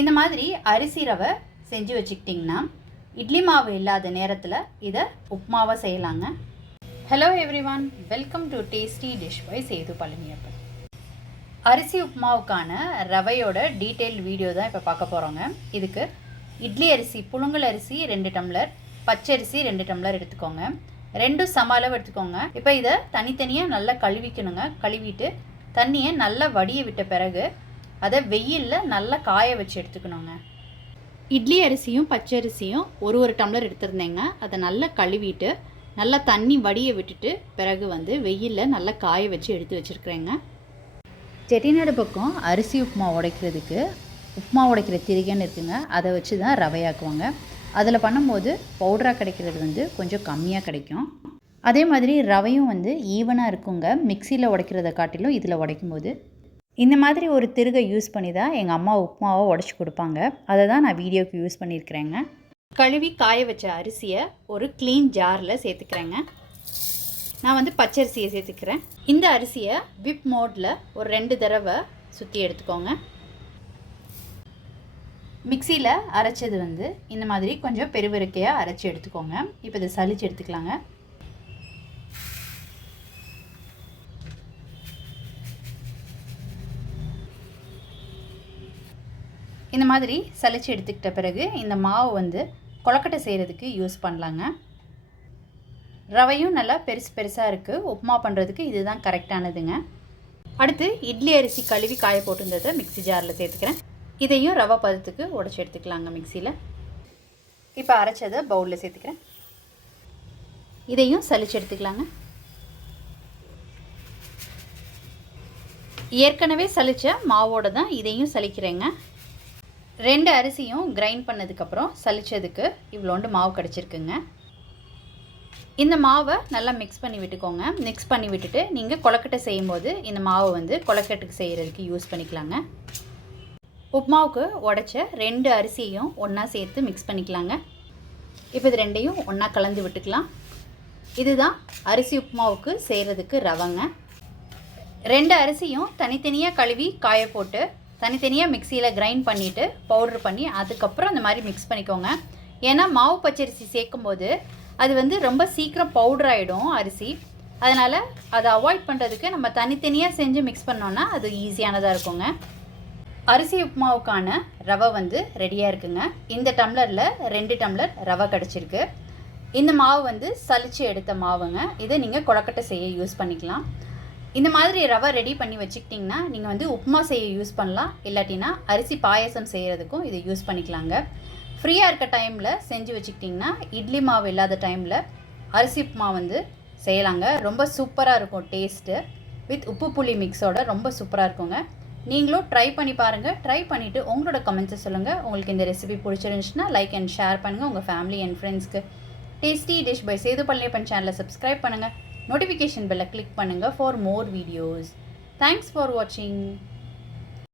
இந்த மாதிரி அரிசி ரவை செஞ்சு வச்சுக்கிட்டிங்கன்னா இட்லி மாவு இல்லாத நேரத்தில் இதை உப்புமாவாக செய்யலாங்க. Hello everyone welcome to tasty dish by Sethu Palaniappan. அரிசி உப்புமாவுக்கான ரவையோட டீட்டெயில் வீடியோ தான் இப்போ பார்க்க போகிறோங்க இதுக்கு இட்லி அரிசி புழுங்கல் அரிசி ரெண்டு டம்ளர் பச்சரிசி ரெண்டு டம்ளர் எடுத்துக்கோங்க. ரெண்டும் சம அளவு எடுத்துக்கோங்க. இப்போ இதை தனித்தனியாக நல்லா கழுவிக்கணுங்க. கழுவிட்டு தண்ணியை நல்லா வடிய விட்ட பிறகு அதை வெயிலில் நல்லா காய வச்சு எடுத்துக்கணுங்க. இட்லி அரிசியும் பச்சரிசியும் ஒரு ஒரு டம்ளர் எடுத்திருந்தேங்க. அதை நல்லா கழுவிட்டு நல்லா தண்ணி வடிய விட்டுட்டு பிறகு வந்து வெயிலில் நல்லா காய வச்சு எடுத்து வச்சுருக்குறேங்க. செட்டிநாடு பக்கம் அரிசி உப்புமா உடைக்கிறதுக்கு உப்புமா உடைக்கிற திரிகைன்னு இருக்குங்க. அதை வச்சு தான் ரவையாக்குவாங்க. அதில் பண்ணும்போது பவுடராக கிடைக்கிறது வந்து கொஞ்சம் கம்மியாக கிடைக்கும். அதே மாதிரி ரவையும் வந்து ஈவனாக இருக்குங்க. மிக்சியில் உடைக்கிறத காட்டிலும் இதில் உடைக்கும்போது இந்த மாதிரி ஒரு திருகை யூஸ் பண்ணி தான் எங்கள் அம்மா உப்புமாவை உடச்சி கொடுப்பாங்க. அதை தான் நான் வீடியோக்கு யூஸ் பண்ணியிருக்கிறேங்க கழுவி காய வச்ச அரிசியை ஒரு க்ளீன் ஜாரில் சேர்த்துக்கிறேங்க. நான் வந்து பச்சரிசியை சேர்த்துக்கிறேன். இந்த அரிசியை விப் மோடில் ஒரு ரெண்டு தடவை சுற்றி எடுத்துக்கோங்க. மிக்சியில் அரைச்சது வந்து இந்த மாதிரி கொஞ்சம் பெருவெருக்கையாக அரைச்சி எடுத்துக்கோங்க. இப்போ இதை சலிச்சு எடுத்துக்கலாங்க. இந்த மாதிரி சலிச்சு எடுத்துக்கிட்ட பிறகு இந்த மாவு வந்து கொழக்கட்டை செய்கிறதுக்கு யூஸ் பண்ணலாங்க. ரவையும் நல்லா பெருசு பெருசாக இருக்குது உப்புமா பண்ணுறதுக்கு இதுதான் கரெக்டானதுங்க அடுத்து இட்லி அரிசி கழுவி காய போட்டிருந்ததை மிக்ஸி ஜாரில் சேர்த்துக்கிறேன். இதையும் ரவை பதத்துக்கு உடச்சி எடுத்துக்கலாங்க மிக்சியில் இப்போ அரைச்சதை பவுலில் சேர்த்துக்கிறேன். இதையும் சலிச்சு எடுத்துக்கலாங்க. ஏற்கனவே சலித்த மாவோட தான் இதையும் சலிக்கிறேங்க ரெண்டு அரிசியும் கிரைண்ட் பண்ணதுக்கப்புறம் சலிச்சதுக்கு இவ்வளோண்டு மாவு கிடச்சிருக்குங்க. இந்த மாவை நல்லா மிக்ஸ் பண்ணி விட்டுக்கோங்க. மிக்ஸ் பண்ணி விட்டுட்டு நீங்கள் கொழக்கட்டை செய்யும்போது இந்த மாவை வந்து கொலக்கட்டுக்கு செய்கிறதுக்கு யூஸ் பண்ணிக்கலாங்க. உப்புமாவுக்கு உடச்ச ரெண்டு அரிசியையும் ஒன்றா சேர்த்து மிக்ஸ் பண்ணிக்கலாங்க. இப்போ இது ரெண்டையும் ஒன்றா கலந்து விட்டுக்கலாம். இதுதான் அரிசி உப்புமாவுக்கு செய்கிறதுக்கு ரவைங்க. ரெண்டு அரிசியும் தனித்தனியாக கழுவி காய போட்டு தனித்தனியாக மிக்சியில் கிரைண்ட் பண்ணிவிட்டு பவுட்ரு பண்ணி அதுக்கப்புறம் அந்த மாதிரி மிக்ஸ் பண்ணிக்கோங்க. ஏன்னா மாவு பச்சரிசி சேர்க்கும்போது அது வந்து ரொம்ப சீக்கிரம் பவுடர் ஆகிடும் அரிசி. அதனால் அதை அவாய்ட் பண்ணுறதுக்கு நம்ம தனித்தனியாக செஞ்சு மிக்ஸ் பண்ணோன்னா அது ஈஸியானதாக இருக்குங்க. அரிசி உப்புமாவுக்கான ரவை வந்து ரெடியாக இருக்குங்க. இந்த டம்ளரில் ரெண்டு டம்ளர் ரவை கிடச்சிருக்கு. இந்த மாவு வந்து சலித்து எடுத்த மாவுங்க. இதை நீங்கள் கொழக்கட்டை செய்ய யூஸ் பண்ணிக்கலாம். இந்த மாதிரி ரவை ரெடி பண்ணி வச்சுக்கிட்டிங்கன்னா நீங்கள் வந்து உப்புமா செய்ய யூஸ் பண்ணலாம். இல்லாட்டினா அரிசி பாயசம் செய்கிறதுக்கும் இதை யூஸ் பண்ணிக்கலாங்க. ஃப்ரீயாக இருக்க டைமில் செஞ்சு வச்சுக்கிட்டிங்கன்னா இட்லி மாவு இல்லாத டைமில் அரிசி உப்புமா வந்து செய்யலாங்க. ரொம்ப சூப்பராக இருக்கும் டேஸ்ட்டு வித் உப்பு புளி மிக்ஸோட ரொம்ப சூப்பராக இருக்குங்க. நீங்களும் ட்ரை பண்ணி பாருங்கள் ட்ரை பண்ணிவிட்டு உங்களோட கமெண்ட்ஸை சொல்லுங்கள் உங்களுக்கு இந்த ரெசிபி பிடிச்சிருந்துச்சுன்னா லைக் அண்ட் ஷேர் பண்ணுங்கள் உங்கள் ஃபேமிலி அண்ட் ஃப்ரெண்ட்ஸ்க்கு tasty dish by Sethu Palaniappan சேனலை சப்ஸ்கிரைப் பண்ணுங்கள் நோட்டிஃபிகேஷன் பெல்லை கிளிக் பண்ணுங்கள் for more videos thanks for வாட்சிங்